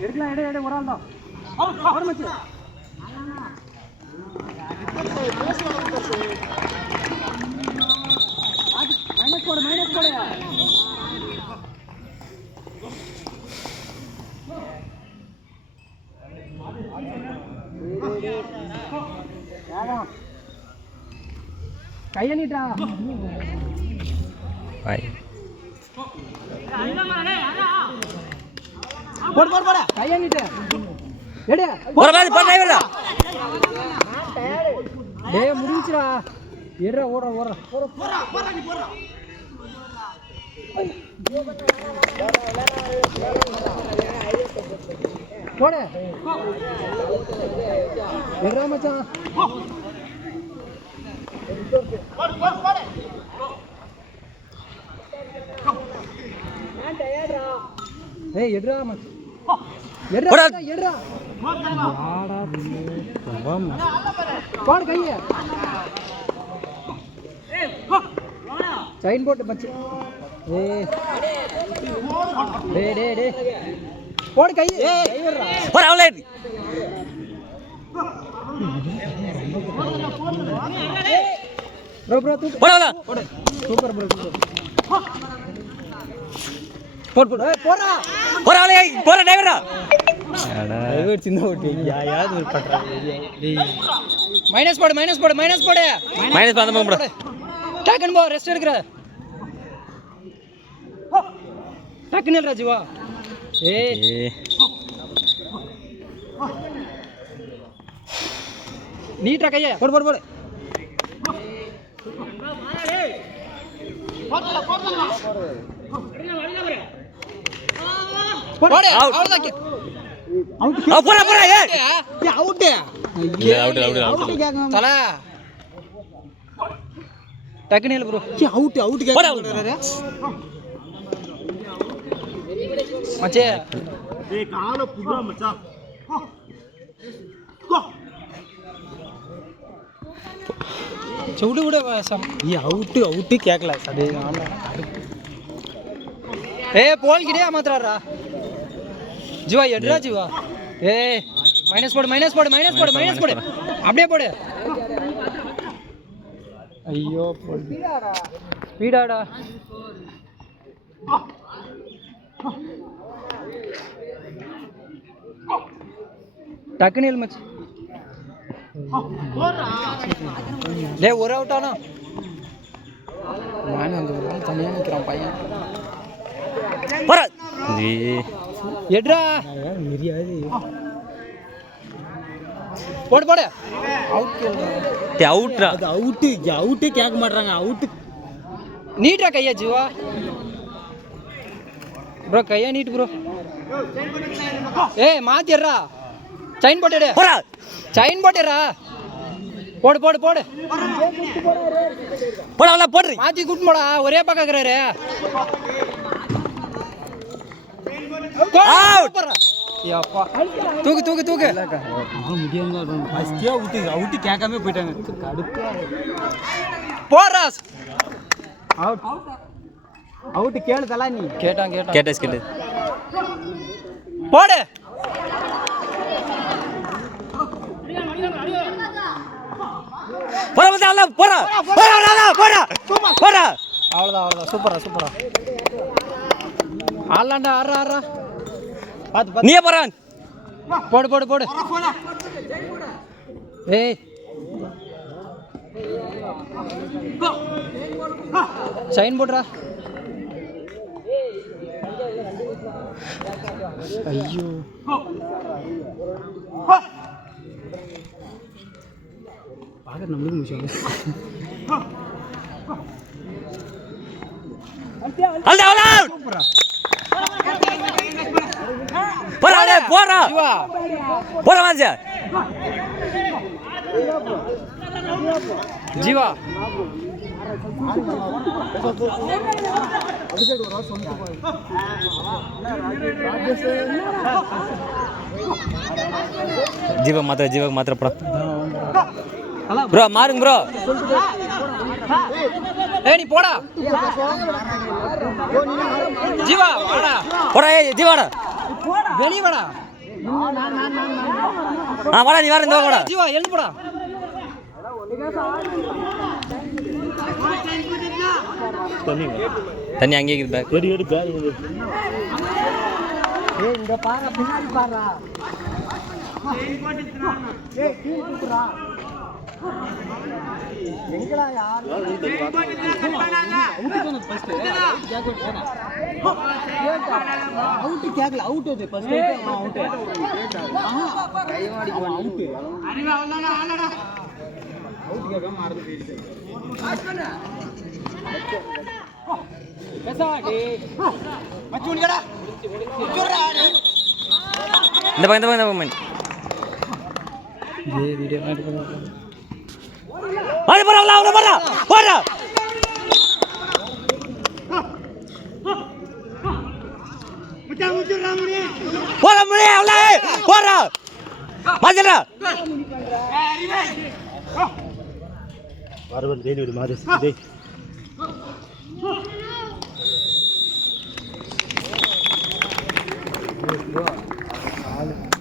எடுக்கலாம் எடு ஒரு ஆள் தான் மைனஸ் போடு கைய நீட்டா போடு கைய நீட்டு எடு டேய் முடிஞ்சுடா ஏறா ஓடுற போடு எறா மச்சான் ஏய் எட்ரா மச்சான் எட்ரா வாடா போடு கைய சைன் போட்டு மச்சி டேய் போடு கைய போடு அவளே ப்ரோ தூக்கு போடு சூப்பர் ப்ரோ போடு போடா அவளே போற டிரைவரா டிரைவர் சின்ன ஓட்டி யாராவது ஒரு பண்றாங்க டேய் மைனஸ் போடு மைனஸ் பண்ண போடு டக்கன் போ ரெஸ்ட் எடுக்கற டக்கன் இல்ல ராஜுவா ஏய் நீட்டா கைய போடு போடு அவுட் தல டக்குனு ப்ரோ அவுட் கேக்குறாரு மச்சே டேய் கால புடுறா மச்சான் சவுடு விட அவுட் கேக்கல அது ஆமா போல் கிடே மாத்றாரா ஜீவா எட்ரா ஜீவா மைனஸ் போடு அப்படியே போடு ஐயோ ஸ்பீடாடா டக்குனு மச்சி டேய் ஒரு அவுட் ஆனா நான் அந்த ஒரு தனியா நிக்கிறான் பையன் போடா எட்ரா மிரியாது போடு அவுட்ரா அது அவுட் கேட்க மாட்டறாங்க அவுட் நீட்ரா கையா ஜீவா ப்ரோ கையா நீட் ப்ரோ மாத்திடுறா சைன் போட்டுடு போடா சைன் போட்டுடுறா போடு போடா போடு மாத்தி கூட்டு போடா ஒரே பக்கம் இருக்கிறாரு அப்பா தூக்கு தூக்கு தூக்கு அவுட்டு கேட்காம போயிட்டாங்க. போராஸ் அவுட்டு கேளு தலா நீ. கேட்டான் கேட்டான் கேட்டஸ் கேட்டு போடு போற வந்து அவ்வளோ போற போற போற அவ்வளோதான் சூப்பரா சூப்பரா ஆடலாண்டா ஆடுறா பார்த்து நீயே போறான் போடு போடு போடு ஏய் சைன் போடுறா ஐயோ பார்க்க நம்மளுக்கு முடியும். அல்டா அவுட் போறா போறா ஜீவா போறா வாஞ்சா ஜீவா ஜீவா மாத்திர போடா ப்ரோ மாறுங்க ப்ரோ ஏய் நீ போடா ஜீவா வாடா போடா ஏய் ஜீவாடா வெளிய வாடா வாடா நீ வர இந்த வாடா ஜீவா எழுந்து போடா தண்ணி அங்கேயே இருக்குது பேக் எடு எடு பேக் எடு. இங்க பாரு பின்னாடி பாருடா. எங்கடா யார் அவுட்டு கேட்கல அவுட் அது ஃபர்ஸ்ட் அவுட் அவுட் கேட்காம மறந்து போயிடுச்சு. இந்த பக்கம் வீடியோ அது போறா அவள போறா போறா போறா முடியே அவள போறா மாஜரா வரவன் தேடி விடு மாதிரி டேய்